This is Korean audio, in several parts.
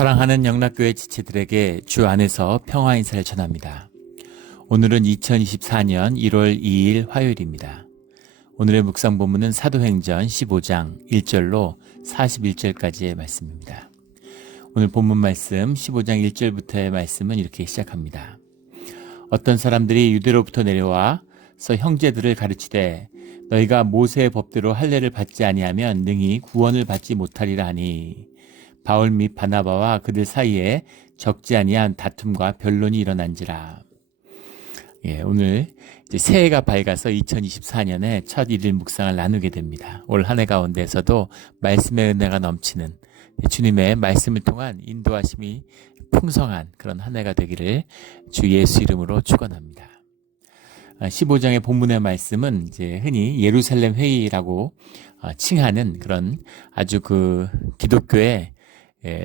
사랑하는 영락교회 지체들에게 주 안에서 평화 인사를 전합니다. 오늘은 2024년 1월 2일 화요일입니다. 오늘의 묵상 본문은 사도행전 15장 1절로 41절까지의 말씀입니다. 오늘 본문 말씀 15장 1절부터의 말씀은 이렇게 시작합니다. 어떤 사람들이 유대로부터 내려와서 형제들을 가르치되 너희가 모세의 법대로 할례를 받지 아니하면 능히 구원을 받지 못하리라 하니 바울 및 바나바와 그들 사이에 적지 아니한 다툼과 변론이 일어난지라. 오늘 이제 새해가 밝아서 2024년에 첫 일일 묵상을 나누게 됩니다. 올 한 해 가운데서도 말씀의 은혜가 넘치는 주님의 말씀을 통한 인도하심이 풍성한 그런 한 해가 되기를 주 예수 이름으로 축원합니다. 15장의 본문의 말씀은 이제 흔히 예루살렘 회의라고 칭하는 그런 아주 기독교의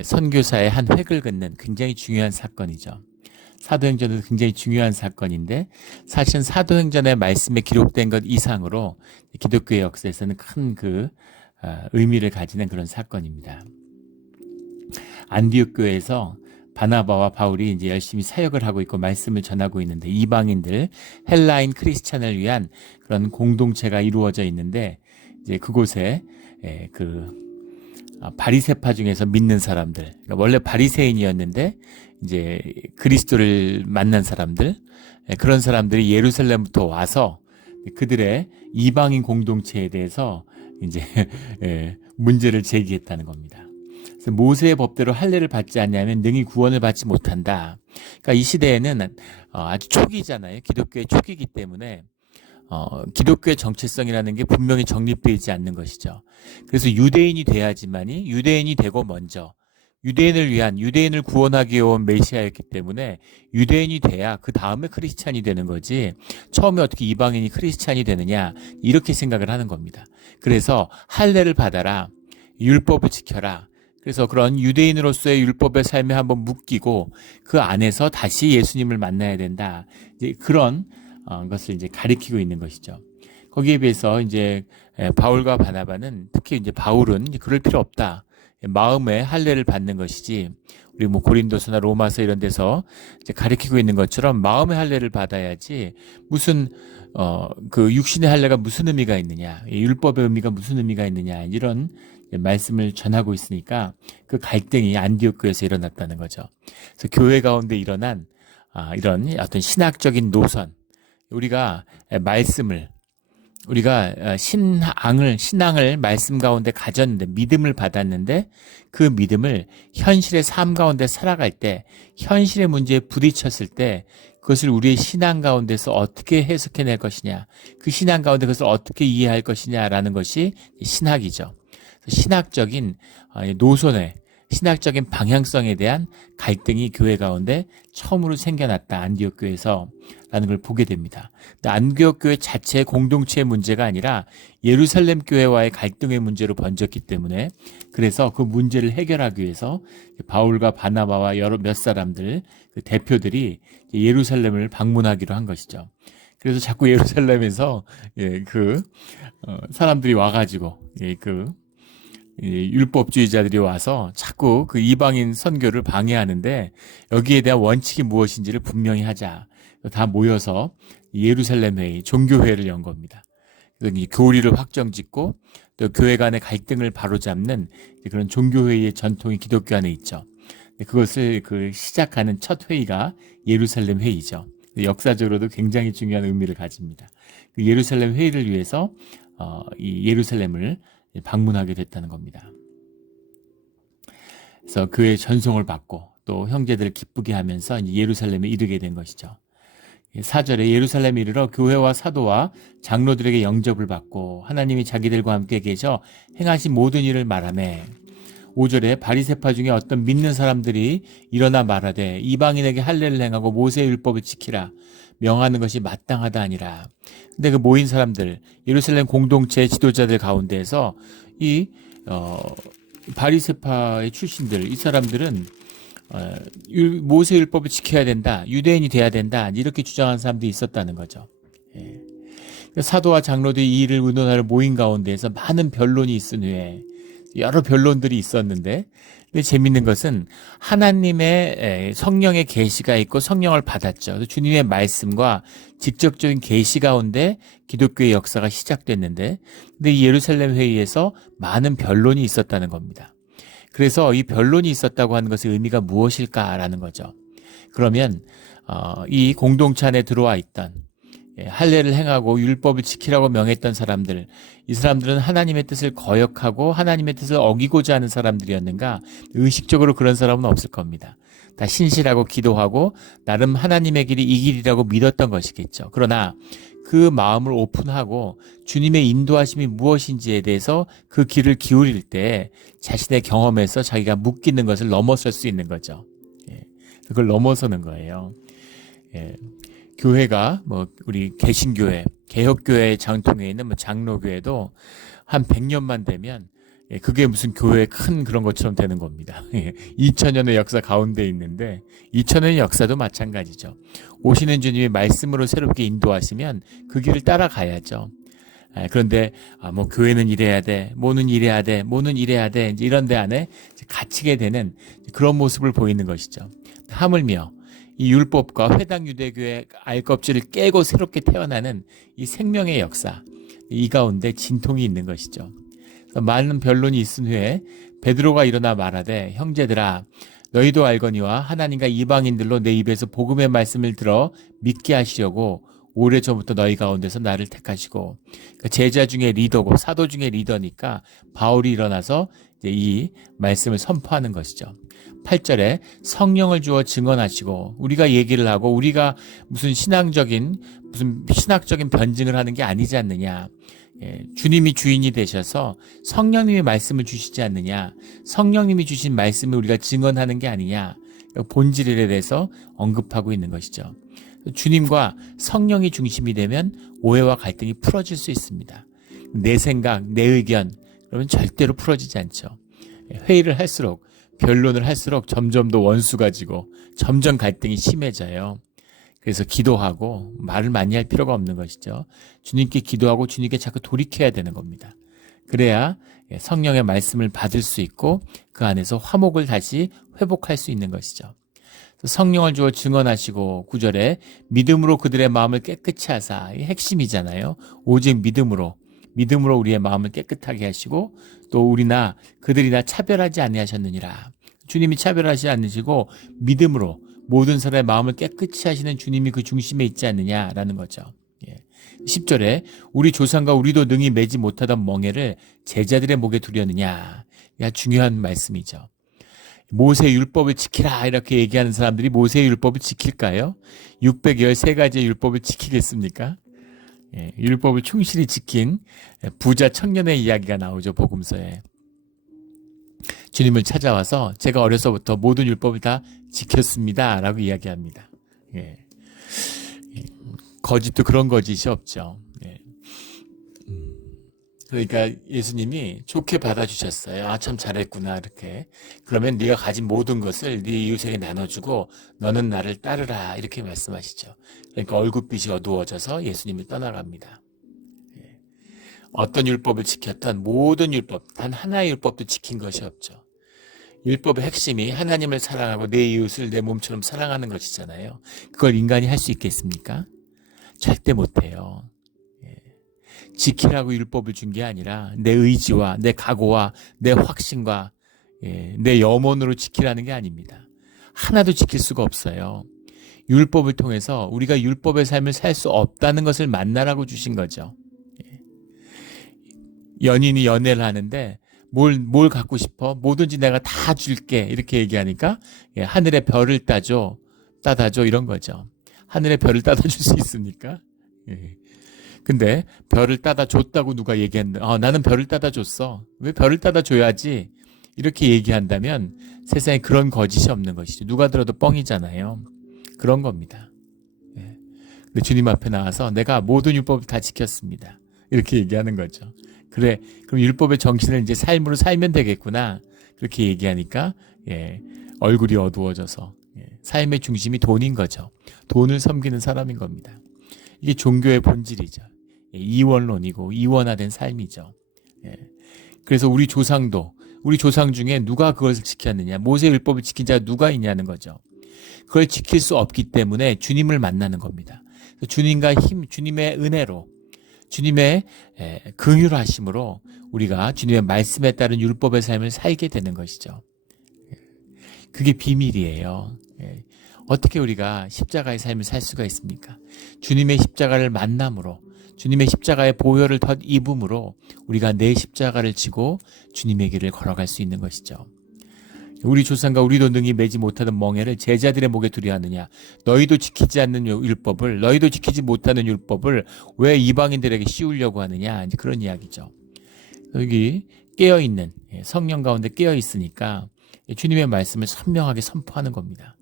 선교사의 한 획을 긋는 굉장히 중요한 사건이죠. 사도행전도 굉장히 중요한 사건인데 사실은 사도행전의 말씀에 기록된 것 이상으로 기독교의 역사에서는 큰 의미를 가지는 그런 사건입니다. 안디옥 교회에서 바나바와 바울이 이제 열심히 사역을 하고 있고 말씀을 전하고 있는데 이방인들 헬라인 크리스찬을 위한 그런 공동체가 이루어져 있는데 이제 그곳에 바리새파 중에서 믿는 사람들, 그러니까 원래 바리새인이었는데 이제 그리스도를 만난 사람들, 그런 사람들이 예루살렘부터 와서 그들의 이방인 공동체에 대해서 이제 문제를 제기했다는 겁니다. 그래서 모세의 법대로 할례를 받지 않냐면 능히 구원을 받지 못한다. 그러니까 이 시대에는 아주 초기잖아요. 기독교의 초기이기 때문에 기독교의 정체성이라는 게 분명히 정립되지 않는 것이죠. 그래서 유대인이 돼야지만이 유대인이 되고 먼저 유대인을 구원하기 위해 온 메시아였기 때문에 유대인이 돼야 그 다음에 크리스찬이 되는 거지 처음에 어떻게 이방인이 크리스찬이 되느냐 이렇게 생각을 하는 겁니다. 그래서 할례를 받아라, 율법을 지켜라. 그래서 그런 유대인으로서의 율법의 삶에 한번 묶이고 그 안에서 다시 예수님을 만나야 된다. 이제 그런 것을 이제 가리키고 있는 것이죠. 거기에 비해서 이제 바울과 바나바는 특히 이제 바울은 그럴 필요 없다. 마음의 할례를 받는 것이지 우리 고린도서나 로마서 이런 데서 이제 가리키고 있는 것처럼 마음의 할례를 받아야지 무슨 육신의 할례가 무슨 의미가 있느냐, 율법의 의미가 무슨 의미가 있느냐 이런 말씀을 전하고 있으니까 그 갈등이 안디옥 교회에서 일어났다는 거죠. 그래서 교회 가운데 일어난 이런 어떤 신학적인 노선, 우리가 신앙을 말씀 가운데 가졌는데 믿음을 받았는데 그 믿음을 현실의 삶 가운데 살아갈 때 현실의 문제에 부딪혔을 때 그것을 우리의 신앙 가운데서 어떻게 해석해낼 것이냐, 그 신앙 가운데 그것을 어떻게 이해할 것이냐라는 것이 신학이죠. 신학적인 노선의 신학적인 방향성에 대한 갈등이 교회 가운데 처음으로 생겨났다. 안디옥 교회에서 라는 걸 보게 됩니다. 안디옥 교회 자체의 공동체의 문제가 아니라 예루살렘 교회와의 갈등의 문제로 번졌기 때문에 그래서 그 문제를 해결하기 위해서 바울과 바나바와 몇 사람들 대표들이 예루살렘을 방문하기로 한 것이죠. 그래서 자꾸 예루살렘에서 사람들이 와가지고 율법주의자들이 와서 자꾸 그 이방인 선교를 방해하는데 여기에 대한 원칙이 무엇인지를 분명히 하자. 다 모여서 예루살렘 회의, 종교회의를 연 겁니다. 그래서 교리를 확정짓고 또 교회 간의 갈등을 바로잡는 그런 종교회의의 전통이 기독교 안에 있죠. 그것을 시작하는 첫 회의가 예루살렘 회의죠. 역사적으로도 굉장히 중요한 의미를 가집니다. 그 예루살렘 회의를 위해서 이 예루살렘을 방문하게 됐다는 겁니다. 그래서 교회의 전송을 받고 또 형제들을 기쁘게 하면서 이제 예루살렘에 이르게 된 것이죠. 4절에 예루살렘에 이르러 교회와 사도와 장로들에게 영접을 받고 하나님이 자기들과 함께 계셔 행하신 모든 일을 말하매 5절에 바리새파 중에 어떤 믿는 사람들이 일어나 말하되 이방인에게 할례를 행하고 모세의 율법을 지키라 명하는 것이 마땅하다 아니라. 근데 그 모인 사람들, 예루살렘 공동체 지도자들 가운데에서 바리새파의 출신들, 이 사람들은 모세 율법을 지켜야 된다, 유대인이 돼야 된다 이렇게 주장하는 사람들이 있었다는 거죠. 사도와 장로들이 이 일을 의논하러 모인 가운데에서 많은 변론이 있은 후에 여러 변론들이 있었는데 근데 재밌는 것은 하나님의 성령의 계시가 있고 성령을 받았죠. 그래서 주님의 말씀과 직접적인 계시 가운데 기독교의 역사가 시작됐는데, 근데 이 예루살렘 회의에서 많은 변론이 있었다는 겁니다. 그래서 이 변론이 있었다고 하는 것의 의미가 무엇일까라는 거죠. 그러면 이 공동체 안에 들어와 있던 할례를 행하고 율법을 지키라고 명했던 사람들, 이 사람들은 하나님의 뜻을 거역하고 하나님의 뜻을 어기고자 하는 사람들이었는가? 의식적으로 그런 사람은 없을 겁니다. 다 신실하고 기도하고 나름 하나님의 길이 이 길이라고 믿었던 것이겠죠. 그러나 그 마음을 오픈하고 주님의 인도하심이 무엇인지에 대해서 그 귀를 기울일 때 자신의 경험에서 자기가 묶이는 것을 넘어설 수 있는 거죠. 그걸 넘어서는 거예요. 교회가 우리 개신교회, 개혁교회 장통에 있는 장로교회도 한 100년만 되면 그게 무슨 교회의 큰 그런 것처럼 되는 겁니다. 2000년의 역사 가운데 있는데 2000년의 역사도 마찬가지죠. 오시는 주님의 말씀으로 새롭게 인도하시면 그 길을 따라가야죠. 그런데 교회는 이래야 돼, 뭐는 이래야 돼, 뭐는 이래야 돼, 이제 이런 데 안에 갇히게 되는 그런 모습을 보이는 것이죠. 하물며 이 율법과 회당 유대교의 알껍질을 깨고 새롭게 태어나는 이 생명의 역사, 이 가운데 진통이 있는 것이죠. 많은 변론이 있은 후에 베드로가 일어나 말하되, 형제들아 너희도 알거니와 하나님과 이방인들로 내 입에서 복음의 말씀을 들어 믿게 하시려고 오래전부터 너희 가운데서 나를 택하시고, 제자 중에 리더고 사도 중에 리더니까 바울이 일어나서 이제 이 말씀을 선포하는 것이죠. 8절에 성령을 주어 증언하시고, 우리가 얘기를 하고 우리가 무슨 신학적인 변증을 하는 게 아니지 않느냐. 주님이 주인이 되셔서 성령님이 말씀을 주시지 않느냐. 성령님이 주신 말씀을 우리가 증언하는 게 아니냐. 본질에 대해서 언급하고 있는 것이죠. 주님과 성령이 중심이 되면 오해와 갈등이 풀어질 수 있습니다. 내 생각, 내 의견, 그러면 절대로 풀어지지 않죠. 회의를 할수록, 변론을 할수록 점점 더 원수가 지고 점점 갈등이 심해져요. 그래서 기도하고 말을 많이 할 필요가 없는 것이죠. 주님께 기도하고 주님께 자꾸 돌이켜야 되는 겁니다. 그래야 성령의 말씀을 받을 수 있고 그 안에서 화목을 다시 회복할 수 있는 것이죠. 성령을 주어 증언하시고 9절에 믿음으로 그들의 마음을 깨끗이 하사, 이 핵심이잖아요. 오직 믿음으로 우리의 마음을 깨끗하게 하시고 또 우리나 그들이나 차별하지 아니하셨느니라. 주님이 차별하지 않으시고 믿음으로 모든 사람의 마음을 깨끗이 하시는 주님이 그 중심에 있지 않느냐라는 거죠. 10절에 우리 조상과 우리도 능히 매지 못하던 멍에를 제자들의 목에 두려느냐. 이게 중요한 말씀이죠. 모세의 율법을 지키라 이렇게 얘기하는 사람들이 모세의 율법을 지킬까요? 613가지의 율법을 지키겠습니까? 율법을 충실히 지킨 부자 청년의 이야기가 나오죠. 복음서에. 주님을 찾아와서 제가 어려서부터 모든 율법을 다 지켰습니다 라고 이야기합니다. 거짓도 그런 거짓이 없죠. 그러니까 예수님이 좋게 받아주셨어요. 아, 참 잘했구나 이렇게. 그러면 네가 가진 모든 것을 네 이웃에게 나눠주고 너는 나를 따르라 이렇게 말씀하시죠. 그러니까 얼굴빛이 어두워져서 예수님이 떠나갑니다. 어떤 율법을 지켰던 모든 율법, 단 하나의 율법도 지킨 것이 없죠. 율법의 핵심이 하나님을 사랑하고 내 이웃을 내 몸처럼 사랑하는 것이잖아요. 그걸 인간이 할 수 있겠습니까? 절대 못해요. 지키라고 율법을 준 게 아니라 내 의지와 내 각오와 내 확신과 내 염원으로 지키라는 게 아닙니다. 하나도 지킬 수가 없어요. 율법을 통해서 우리가 율법의 삶을 살 수 없다는 것을 만나라고 주신 거죠. 연인이 연애를 하는데 뭘 갖고 싶어? 뭐든지 내가 다 줄게 이렇게 얘기하니까 하늘의 별을 따다줘 이런 거죠. 하늘의 별을 따다 줄 수 있습니까? 근데 별을 따다 줬다고 누가 얘기했는데 나는 별을 따다 줬어. 왜 별을 따다 줘야지? 이렇게 얘기한다면 세상에 그런 거짓이 없는 것이죠. 누가 들어도 뻥이잖아요. 그런 겁니다. 근데 주님 앞에 나와서 내가 모든 율법을 다 지켰습니다. 이렇게 얘기하는 거죠. 그래, 그럼 율법의 정신을 이제 삶으로 살면 되겠구나. 그렇게 얘기하니까 얼굴이 어두워져서 삶의 중심이 돈인 거죠. 돈을 섬기는 사람인 겁니다. 이게 종교의 본질이죠. 이원론이고 이원화된 삶이죠. 그래서 우리 조상도 우리 조상 중에 누가 그것을 지켰느냐? 모세의 율법을 지킨 자가 누가 있냐는 거죠. 그걸 지킬 수 없기 때문에 주님을 만나는 겁니다. 주님과 주님의 은혜로, 주님의 긍휼하심으로 우리가 주님의 말씀에 따른 율법의 삶을 살게 되는 것이죠. 그게 비밀이에요. 어떻게 우리가 십자가의 삶을 살 수가 있습니까? 주님의 십자가를 만남으로, 주님의 십자가의 보혈을 덧입음으로 우리가 내 십자가를 지고 주님의 길을 걸어갈 수 있는 것이죠. 우리 조상과 우리도 능히 매지 못하던 멍에를 제자들의 목에 두려 하느냐? 너희도 지키지 않는 율법을, 너희도 지키지 못하는 율법을 왜 이방인들에게 씌우려고 하느냐? 이제 그런 이야기죠. 여기 깨어있는, 성령 가운데 깨어있으니까 주님의 말씀을 선명하게 선포하는 겁니다.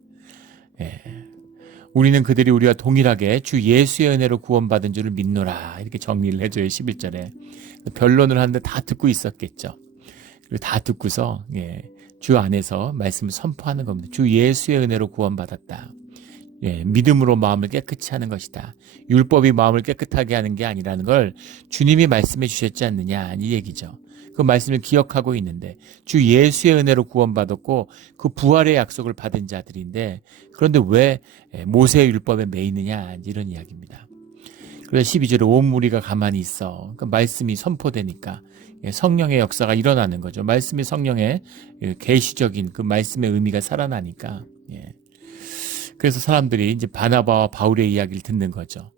우리는 그들이 우리와 동일하게 주 예수의 은혜로 구원받은 줄을 믿노라. 이렇게 정리를 해줘요. 11절에. 변론을 하는데 다 듣고 있었겠죠. 그리고 다 듣고서 주 안에서 말씀을 선포하는 겁니다. 주 예수의 은혜로 구원받았다. 믿음으로 마음을 깨끗이 하는 것이다. 율법이 마음을 깨끗하게 하는 게 아니라는 걸 주님이 말씀해 주셨지 않느냐, 이 얘기죠. 그 말씀을 기억하고 있는데 주 예수의 은혜로 구원받았고 그 부활의 약속을 받은 자들인데 그런데 왜 모세의 율법에 매이느냐, 이런 이야기입니다. 그래서 12절에 온 무리가 가만히 있어. 그 말씀이 선포되니까 성령의 역사가 일어나는 거죠. 말씀이 성령의 계시적인 그 말씀의 의미가 살아나니까. 그래서 사람들이 이제 바나바와 바울의 이야기를 듣는 거죠.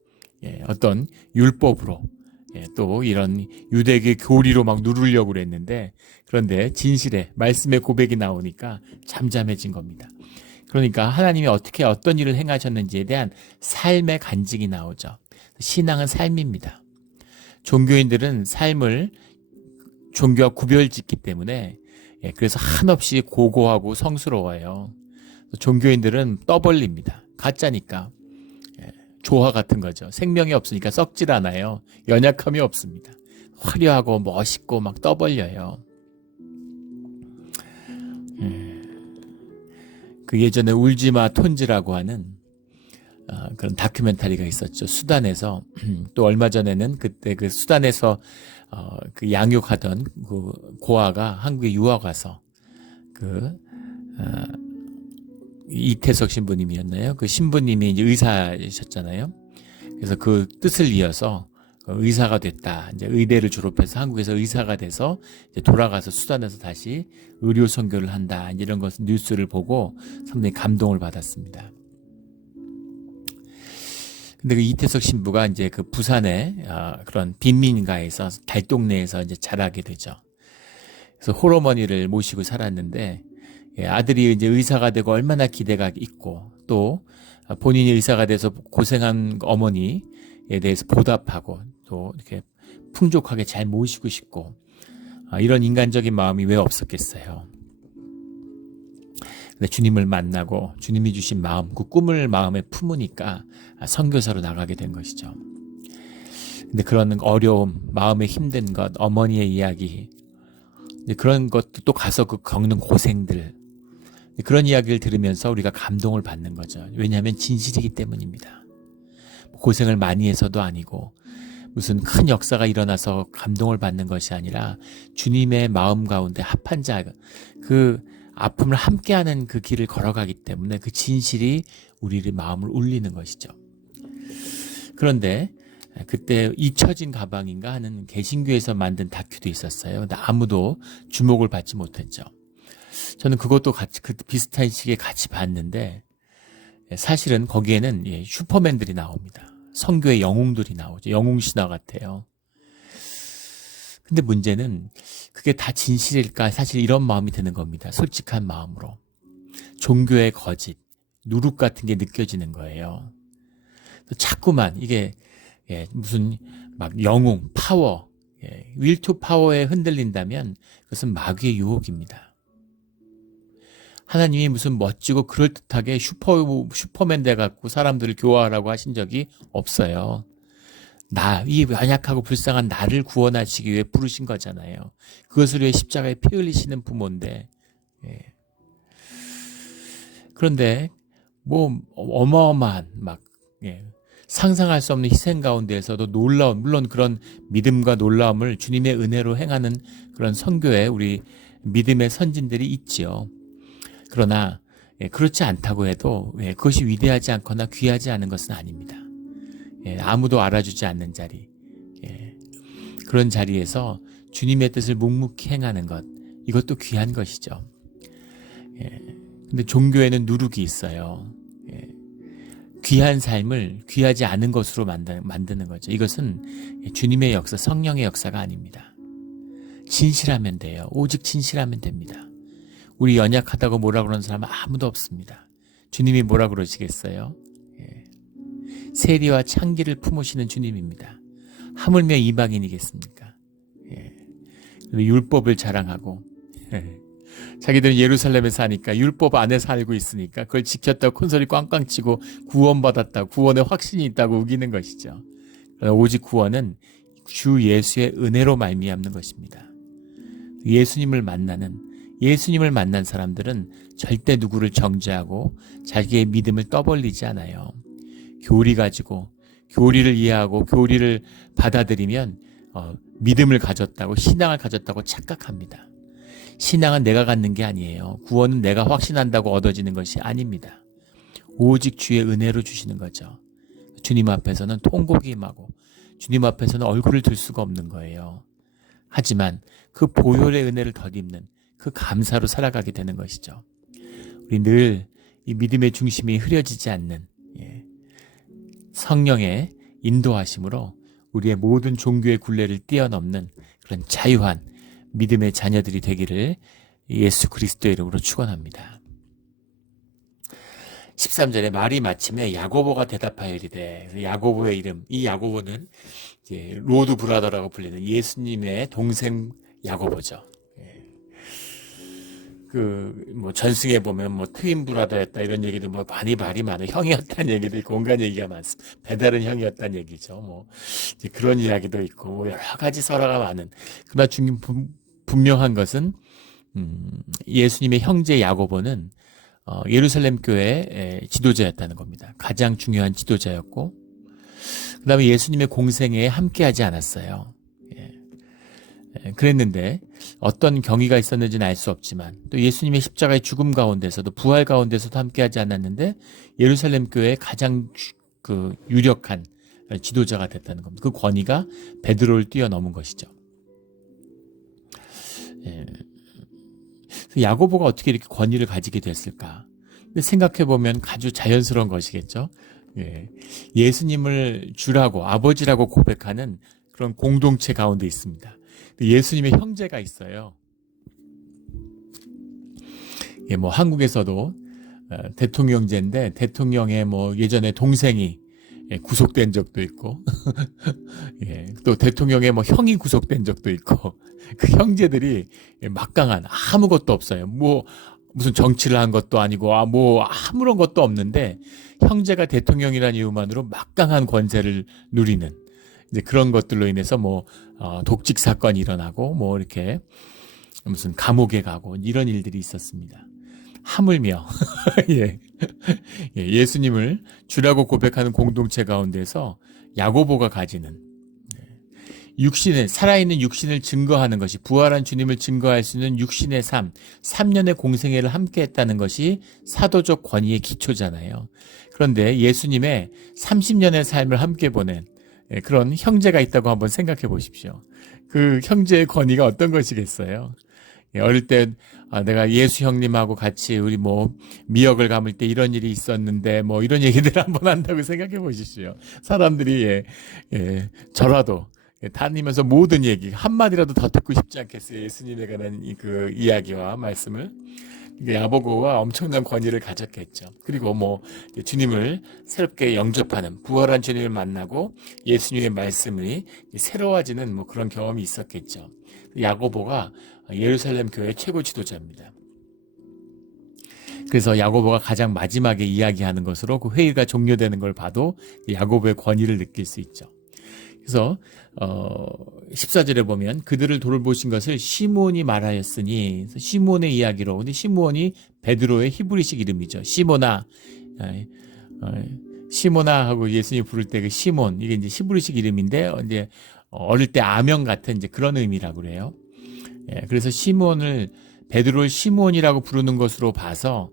어떤 율법으로 또 이런 유대계 교리로 막 누르려고 그랬는데 그런데 진실의 말씀의 고백이 나오니까 잠잠해진 겁니다. 그러니까 하나님이 어떻게 어떤 일을 행하셨는지에 대한 삶의 간증이 나오죠. 신앙은 삶입니다. 종교인들은 삶을 종교와 구별짓기 때문에 그래서 한없이 고고하고 성스러워요. 종교인들은 떠벌립니다. 가짜니까. 조화 같은 거죠. 생명이 없으니까 썩질 않아요. 연약함이 없습니다. 화려하고 멋있고 막 떠벌려요. 그 예전에 울지마 톤즈라고 하는 그런 다큐멘터리가 있었죠. 수단에서 또 얼마 전에는 그때 그 수단에서 그 양육하던 그 고아가 한국에 유학 와서 이태석 신부님이었나요? 그 신부님이 이제 의사셨잖아요. 그래서 그 뜻을 이어서 의사가 됐다. 이제 의대를 졸업해서 한국에서 의사가 돼서 이제 돌아가서 수단에서 다시 의료 선교를 한다. 이런 것을 뉴스를 보고 상당히 감동을 받았습니다. 근데 그 이태석 신부가 이제 그 부산의 그런 빈민가에서 달동네에서 이제 자라게 되죠. 그래서 홀어머니를 모시고 살았는데 아들이 이제 의사가 되고 얼마나 기대가 있고 또 본인이 의사가 돼서 고생한 어머니에 대해서 보답하고 또 이렇게 풍족하게 잘 모시고 싶고 이런 인간적인 마음이 왜 없었겠어요. 근데 주님을 만나고 주님이 주신 마음, 그 꿈을 마음에 품으니까 선교사로 나가게 된 것이죠. 근데 그런 어려움, 마음에 힘든 것, 어머니의 이야기, 그런 것도 또 가서 그 겪는 고생들, 그런 이야기를 들으면서 우리가 감동을 받는 거죠. 왜냐하면 진실이기 때문입니다. 고생을 많이 해서도 아니고 무슨 큰 역사가 일어나서 감동을 받는 것이 아니라 주님의 마음 가운데 합한 자, 그 아픔을 함께하는 그 길을 걸어가기 때문에 그 진실이 우리의 마음을 울리는 것이죠. 그런데 그때 잊혀진 가방인가 하는 개신교에서 만든 다큐도 있었어요. 근데 아무도 주목을 받지 못했죠. 저는 그것도 같이 그 비슷한 시기에 같이 봤는데 사실은 거기에는 슈퍼맨들이 나옵니다. 성교의 영웅들이 나오죠. 영웅 신화 같아요. 근데 문제는 그게 다 진실일까? 사실 이런 마음이 드는 겁니다. 솔직한 마음으로. 종교의 거짓, 누룩 같은 게 느껴지는 거예요. 자꾸만 이게 무슨 막 영웅, 파워, 윌투 파워에 흔들린다면 그것은 마귀의 유혹입니다. 하나님이 무슨 멋지고 그럴듯하게 슈퍼맨 돼갖고 사람들을 교화하라고 하신 적이 없어요. 이 연약하고 불쌍한 나를 구원하시기 위해 부르신 거잖아요. 그것을 위해 십자가에 피 흘리시는 부모인데. 그런데 뭐 어마어마한 막 상상할 수 없는 희생 가운데에서도 놀라운, 물론 그런 믿음과 놀라움을 주님의 은혜로 행하는 그런 선교에 우리 믿음의 선진들이 있지요. 그러나 그렇지 않다고 해도 그것이 위대하지 않거나 귀하지 않은 것은 아닙니다. 아무도 알아주지 않는 자리, 그런 자리에서 주님의 뜻을 묵묵히 행하는 것, 이것도 귀한 것이죠. 근데 종교에는 누룩이 있어요. 귀한 삶을 귀하지 않은 것으로 만드는 거죠. 이것은 주님의 역사, 성령의 역사가 아닙니다. 진실하면 돼요. 오직 진실하면 됩니다. 우리 연약하다고 뭐라 그러는 사람은 아무도 없습니다. 주님이 뭐라 그러시겠어요? 세리와 창기를 품으시는 주님입니다. 하물며 이방인이겠습니까? 율법을 자랑하고 자기들은 예루살렘에 사니까 율법 안에 살고 있으니까 그걸 지켰다고 큰소리 꽝꽝 치고 구원받았다고, 구원의 확신이 있다고 우기는 것이죠. 그러나 오직 구원은 주 예수의 은혜로 말미암는 것입니다. 예수님을 만난 사람들은 절대 누구를 정죄하고 자기의 믿음을 떠벌리지 않아요. 교리 가지고, 교리를 이해하고 교리를 받아들이면 믿음을 가졌다고, 신앙을 가졌다고 착각합니다. 신앙은 내가 갖는 게 아니에요. 구원은 내가 확신한다고 얻어지는 것이 아닙니다. 오직 주의 은혜로 주시는 거죠. 주님 앞에서는 통곡이 임하고 주님 앞에서는 얼굴을 들 수가 없는 거예요. 하지만 그 보혈의 은혜를 덧입는 그 감사로 살아가게 되는 것이죠. 우리 늘 이 믿음의 중심이 흐려지지 않는 성령의 인도하심으로 우리의 모든 종교의 굴레를 뛰어넘는 그런 자유한 믿음의 자녀들이 되기를 예수 그리스도의 이름으로 축원합니다. 13절에 말이 마침에 야고보가 대답하여 이르되, 야고보의 이름, 이 야고보는 이제 로드 브라더라고 불리는 예수님의 동생 야고보죠. 뭐 전승에 보면 뭐 트윈 브라더였다 이런 얘기도 뭐 말이 많아요. 형이었다는 얘기도 있고 온갖 얘기가 많습니다. 배달은 형이었다는 얘기죠. 뭐 이제 그런 이야기도 있고 여러 가지 설화가 많은. 그러나 분명한 것은 예수님의 형제 야고보는 예루살렘 교회의 지도자였다는 겁니다. 가장 중요한 지도자였고, 그 다음에 예수님의 공생애에 함께하지 않았어요. 그랬는데 어떤 경위가 있었는지는 알 수 없지만 또 예수님의 십자가의 죽음 가운데서도 부활 가운데서도 함께하지 않았는데 예루살렘 교회의 가장 유력한 지도자가 됐다는 겁니다. 그 권위가 베드로를 뛰어넘은 것이죠. 야고보가 어떻게 이렇게 권위를 가지게 됐을까? 근데 생각해보면 아주 자연스러운 것이겠죠. 예수님을 주라고, 아버지라고 고백하는 그런 공동체 가운데 있습니다. 예수님의 형제가 있어요. 뭐 한국에서도 대통령제인데 대통령의 뭐 예전에 동생이 구속된 적도 있고 또 대통령의 뭐 형이 구속된 적도 있고 그 형제들이 막강한 아무것도 없어요. 뭐 무슨 정치를 한 것도 아니고 뭐 아무런 것도 없는데 형제가 대통령이라는 이유만으로 막강한 권세를 누리는 이제 그런 것들로 인해서 뭐 독직 사건이 일어나고 뭐 이렇게 무슨 감옥에 가고 이런 일들이 있었습니다. 하물며 예수님을 주라고 고백하는 공동체 가운데서 야고보가 가지는 살아있는 육신을 증거하는 것이, 부활한 주님을 증거할 수 있는 육신의 삶, 3년의 공생애를 함께 했다는 것이 사도적 권위의 기초잖아요. 그런데 예수님의 30년의 삶을 함께 보낸 그런 형제가 있다고 한번 생각해 보십시오. 그 형제의 권위가 어떤 것이겠어요? 어릴 때 내가 예수 형님하고 같이 우리 뭐 미역을 감을 때 이런 일이 있었는데 뭐 이런 얘기들 한번 한다고 생각해 보십시오. 사람들이 저라도 다니면서 모든 얘기 한마디라도 더 듣고 싶지 않겠어요? 예수님에 관한 그 이야기와 말씀을. 야고보가 엄청난 권위를 가졌겠죠. 그리고 뭐 주님을 새롭게 영접하는, 부활한 주님을 만나고 예수님의 말씀이 새로워지는 뭐 그런 경험이 있었겠죠. 야고보가 예루살렘 교회 최고 지도자입니다. 그래서 야고보가 가장 마지막에 이야기하는 것으로 그 회의가 종료되는 걸 봐도 야고보의 권위를 느낄 수 있죠. 그래서 14절에 보면 그들을 돌보신 것을 시몬이 말하였으니, 시몬의 이야기로. 근데 시몬이 베드로의 히브리식 이름이죠. 시모나 하고 예수님이 부를 때 그 시몬, 이게 이제 히브리식 이름인데 이제 어릴 때 아명 같은 이제 그런 의미라고 그래요. 그래서 시몬을 베드로를 시므온이라고 부르는 것으로 봐서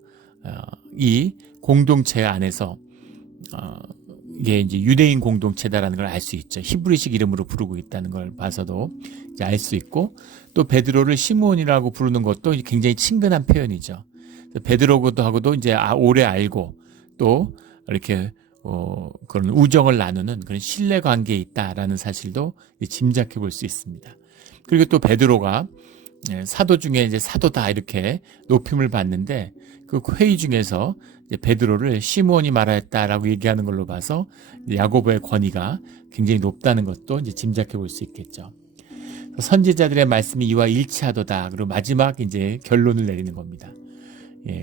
이 공동체 안에서 이게 이제 유대인 공동체다라는 걸 알 수 있죠. 히브리식 이름으로 부르고 있다는 걸 봐서도 이제 알 수 있고, 또 베드로를 시므온이라고 부르는 것도 굉장히 친근한 표현이죠. 베드로하고도 이제 오래 알고 또 이렇게 그런 우정을 나누는 그런 신뢰 관계에 있다라는 사실도 짐작해 볼 수 있습니다. 그리고 또 베드로가 사도 중에 이제 사도다 이렇게 높임을 받는데, 그 회의 중에서 이제 베드로를 시므온이 말하였다라고 얘기하는 걸로 봐서 야고보의 권위가 굉장히 높다는 것도 이제 짐작해 볼 수 있겠죠. 선지자들의 말씀이 이와 일치하도다. 그리고 마지막 이제 결론을 내리는 겁니다.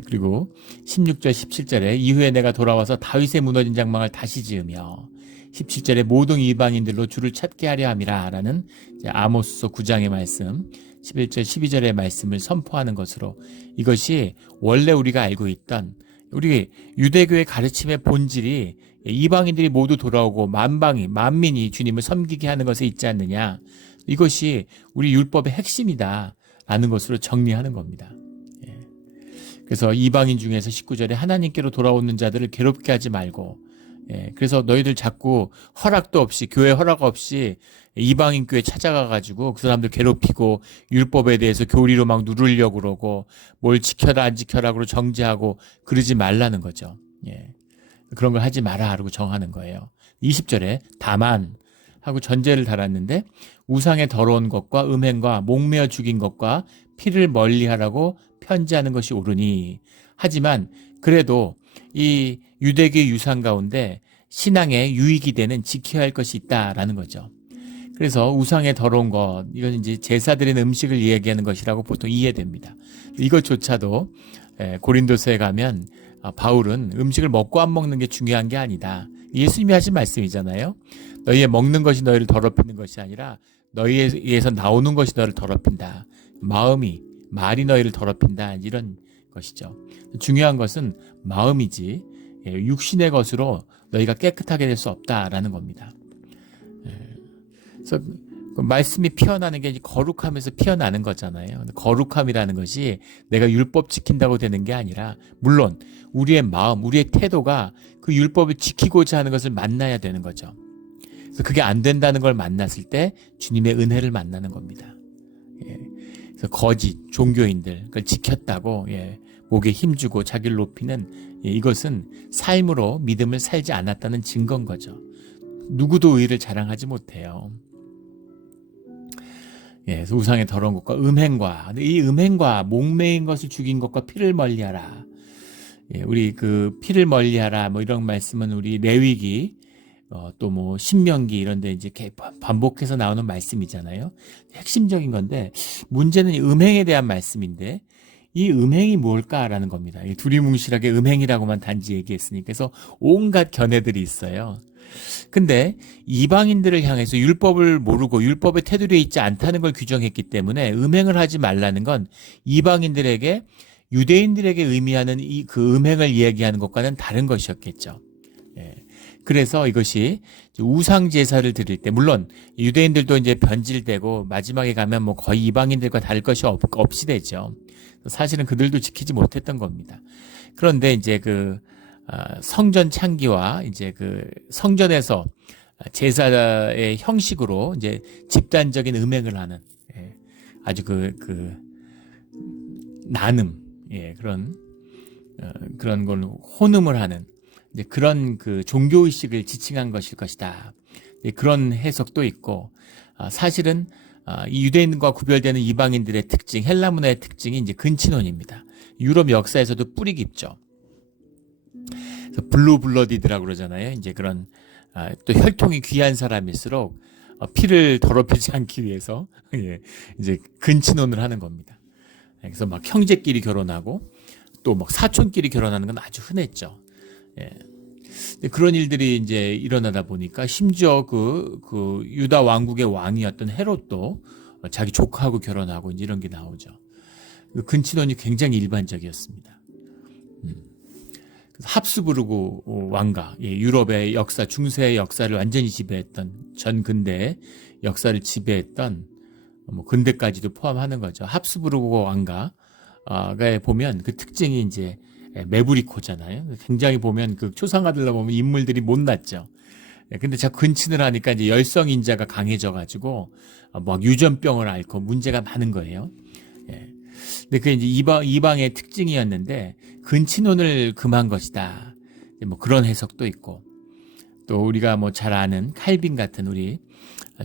그리고 16절 17절에 이후에 내가 돌아와서 다윗의 무너진 장막을 다시 지으며, 17절에 모든 이방인들로 주를 찾게 하려 함이라 라는 아모스서 9장의 말씀, 11절 12절의 말씀을 선포하는 것으로, 이것이 원래 우리가 알고 있던 우리 유대교의 가르침의 본질이 이방인들이 모두 돌아오고 만민이 주님을 섬기게 하는 것에 있지 않느냐, 이것이 우리 율법의 핵심이다 라는 것으로 정리하는 겁니다. 그래서 이방인 중에서 19절에 하나님께로 돌아오는 자들을 괴롭게 하지 말고, 그래서 너희들 자꾸 허락도 없이, 교회 허락 없이 이방인 교회 찾아가가지고 그 사람들 괴롭히고 율법에 대해서 교리로 막 누르려고 그러고 뭘 지켜라 안 지켜라 그러고 정죄하고 그러지 말라는 거죠. 그런 걸 하지 마라 하고 정하는 거예요. 20절에 다만 하고 전제를 달았는데, 우상의 더러운 것과 음행과 목매어 죽인 것과 피를 멀리하라고 편지하는 것이 옳으니, 하지만 그래도 이 유대교 유산 가운데 신앙에 유익이 되는 지켜야 할 것이 있다라는 거죠. 그래서 우상의 더러운 것, 이건 이제 제사 드리는 음식을 이야기하는 것이라고 보통 이해됩니다. 이것조차도 고린도서에 가면 바울은 음식을 먹고 안 먹는 게 중요한 게 아니다. 예수님이 하신 말씀이잖아요. 너희의 먹는 것이 너희를 더럽히는 것이 아니라 너희에서 나오는 것이 너희를 더럽힌다. 말이 너희를 더럽힌다. 이런 것이죠. 중요한 것은 마음이지 육신의 것으로 너희가 깨끗하게 될 수 없다라는 겁니다. 그래서 그 말씀이 피어나는 게 거룩함에서 피어나는 거잖아요. 거룩함이라는 것이 내가 율법 지킨다고 되는 게 아니라, 물론 우리의 마음, 우리의 태도가 그 율법을 지키고자 하는 것을 만나야 되는 거죠. 그래서 그게 안 된다는 걸 만났을 때 주님의 은혜를 만나는 겁니다. 그래서 거짓 종교인들 그걸 지켰다고 목에 힘주고 자기를 높이는 이것은 삶으로 믿음을 살지 않았다는 증거인 거죠. 누구도 의를 자랑하지 못해요. 그래서 우상의 더러운 것과 음행과, 이 음행과 목매인 것을 죽인 것과 피를 멀리하라. 우리 그 피를 멀리하라 뭐 이런 말씀은 우리 레위기 또 뭐 신명기 이런데 이제 반복해서 나오는 말씀이잖아요. 핵심적인 건데, 문제는 음행에 대한 말씀인데 이 음행이 뭘까라는 겁니다. 두리뭉실하게 음행이라고만 단지 얘기했으니까. 그래서 온갖 견해들이 있어요. 근데 이방인들을 향해서 율법을 모르고 율법의 테두리에 있지 않다는 걸 규정했기 때문에 음행을 하지 말라는 건 이방인들에게, 유대인들에게 의미하는 그 음행을 이야기하는 것과는 다른 것이었겠죠. 그래서 이것이 우상 제사를 드릴 때, 물론 유대인들도 이제 변질되고 마지막에 가면 뭐 거의 이방인들과 다를 것이 없이 되죠. 사실은 그들도 지키지 못했던 겁니다. 그런데 이제 그 성전 창기와 이제 그 성전에서 제사의 형식으로 이제 집단적인 음행을 하는 아주 그 나눔, 그런 걸 혼음을 하는 이제 그런 그 종교의식을 지칭한 것일 것이다. 그런 해석도 있고, 사실은 이 유대인과 구별되는 이방인들의 특징, 헬라 문화의 특징이 이제 근친혼입니다. 유럽 역사에서도 뿌리 깊죠. 그래서 블루블러디드라고 그러잖아요. 이제 그런 또 혈통이 귀한 사람일수록 피를 더럽히지 않기 위해서 이제 근친혼을 하는 겁니다. 그래서 막 형제끼리 결혼하고 또 막 사촌끼리 결혼하는 건 아주 흔했죠. 그런 일들이 이제 일어나다 보니까 심지어 그 유다 왕국의 왕이었던 헤롯도 자기 조카하고 결혼하고 이제 이런 게 나오죠. 근친혼이 굉장히 일반적이었습니다. 합스부르크 왕가, 유럽의 역사, 중세의 역사를 완전히 지배했던, 전 근대의 역사를 지배했던, 뭐 근대까지도 포함하는 거죠. 합스부르크 왕가, 가 보면 그 특징이 이제 메브리코잖아요. 굉장히 보면 그 초상화들로 보면 인물들이 못났죠. 근데 자꾸 근친을 하니까 이제 열성인자가 강해져가지고 막 유전병을 앓고 문제가 많은 거예요. 예. 근데 그게 이제 이방의 특징이었는데 근친혼을 금한 것이다. 뭐 그런 해석도 있고, 또 우리가 뭐 잘 아는 칼빈 같은 우리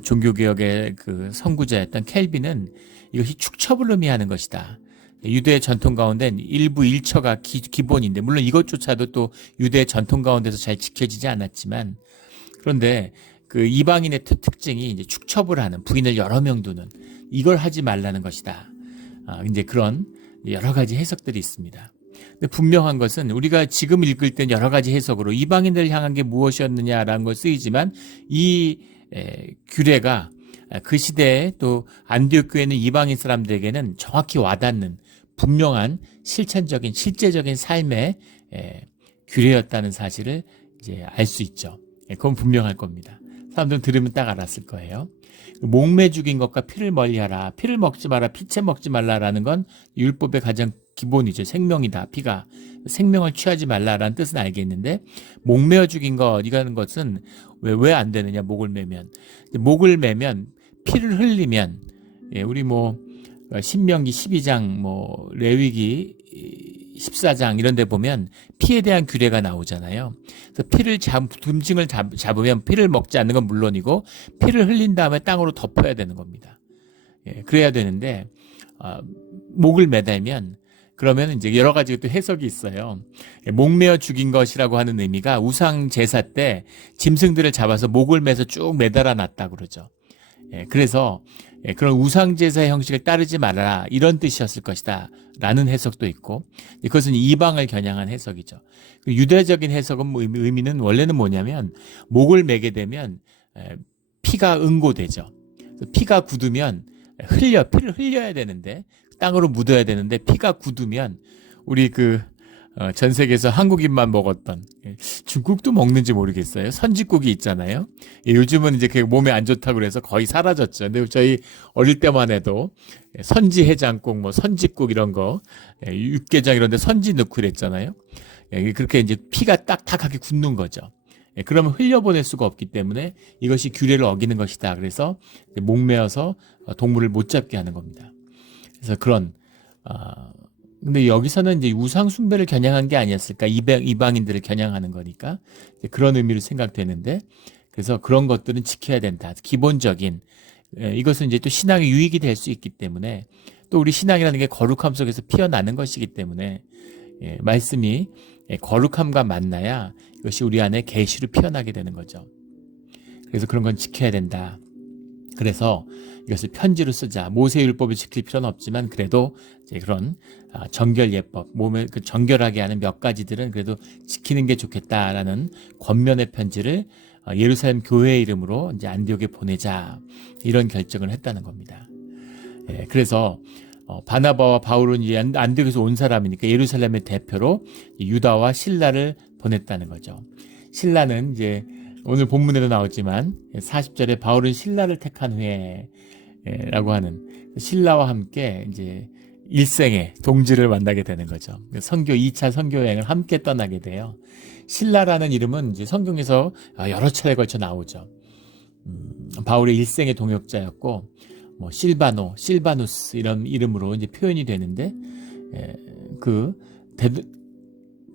종교개혁의 그 선구자였던 켈빈은 이것이 축첩을 의미하는 것이다. 유대 전통 가운데 일부 일처가 기본인데, 물론 이것조차도 또 유대 전통 가운데서 잘 지켜지지 않았지만, 그런데 그 이방인의 특징이 이제 축첩을 하는, 부인을 여러 명 두는, 이걸 하지 말라는 것이다. 이제 그런 여러 가지 해석들이 있습니다. 근데 분명한 것은 우리가 지금 읽을 땐 여러 가지 해석으로 이방인들을 향한 게 무엇이었느냐라는 걸 쓰이지만, 이 규례가 그 시대에 또 안디옥 교회는 이방인 사람들에게는 정확히 와닿는 분명한 실천적인 실제적인 삶의 규례였다는 사실을 이제 알 수 있죠. 그건 분명할 겁니다. 사람들은 들으면 딱 알았을 거예요. 목매 죽인 것과 피를 멀리하라. 피를 먹지 마라. 피채 먹지 말라라는 건 율법의 가장 기본이죠. 생명이다. 피가 생명을 취하지 말라라는 뜻은 알겠는데, 목매어 죽인 것 이라는 것은 왜 안 되느냐? 목을 매면 피를 흘리면, 우리 뭐 신명기 12장, 뭐 레위기 14장 이런 데 보면 피에 대한 규례가 나오잖아요. 그래서 피를 금징을 잡으면 피를 먹지 않는 건 물론이고 피를 흘린 다음에 땅으로 덮어야 되는 겁니다. 그래야 되는데 목을 매달면, 그러면 이제 여러 가지 또 해석이 있어요. 목매어 죽인 것이라고 하는 의미가 우상 제사 때 짐승들을 잡아서 목을 매서 쭉 매달아 놨다 그러죠. 그래서 그런 우상 제사의 형식을 따르지 말아라, 이런 뜻이었을 것이다 라는 해석도 있고, 그것은 이방을 겨냥한 해석이죠. 유대적인 해석은 의미는 원래는 뭐냐면, 목을 매게 되면 피가 응고되죠. 피가 굳으면 피를 흘려야 되는데, 땅으로 묻어야 되는데 피가 굳으면, 우리 전 세계에서 한국인만 먹었던, 중국도 먹는지 모르겠어요. 선짓국이 있잖아요. 요즘은 이제 그게 몸에 안 좋다고 그래서 거의 사라졌죠. 근데 저희 어릴 때만 해도 선지해장국, 뭐 선짓국 이런 거, 육개장 이런 데 선지 넣고 그랬잖아요. 그렇게 이제 피가 딱딱하게 굳는 거죠. 그러면 흘려보낼 수가 없기 때문에 이것이 규례를 어기는 것이다. 그래서 목매어서 동물을 못 잡게 하는 겁니다. 그래서 근데 여기서는 이제 우상 숭배를 겨냥한 게 아니었을까? 이방인들을 겨냥하는 거니까 그런 의미로 생각되는데, 그래서 그런 것들은 지켜야 된다. 기본적인, 이것은 이제 또 신앙의 유익이 될 수 있기 때문에, 또 우리 신앙이라는 게 거룩함 속에서 피어나는 것이기 때문에, 말씀이 거룩함과 만나야 이것이 우리 안에 계시로 피어나게 되는 거죠. 그래서 그런 건 지켜야 된다. 그래서 이것을 편지로 쓰자. 모세율법을 지킬 필요는 없지만 그래도 이제 그런 정결 예법, 몸을 정결하게 하는 몇 가지들은 그래도 지키는 게 좋겠다라는 권면의 편지를 예루살렘 교회 이름으로 이제 안디옥에 보내자, 이런 결정을 했다는 겁니다. 그래서 바나바와 바울은 이제 안디옥에서 온 사람이니까 예루살렘의 대표로 유다와 실라를 보냈다는 거죠. 실라는 이제 오늘 본문에도 나오지만 40절에 바울은 실라를 택한 후에 라고 하는, 실라와 함께 이제 일생의 동지를 만나게 되는 거죠. 선교 2차 선교 여행을 함께 떠나게 돼요. 실라라는 이름은 이제 성경에서 여러 차례 걸쳐 나오죠. 바울의 일생의 동역자였고, 뭐 실바누스 이런 이름으로 이제 표현이 되는데,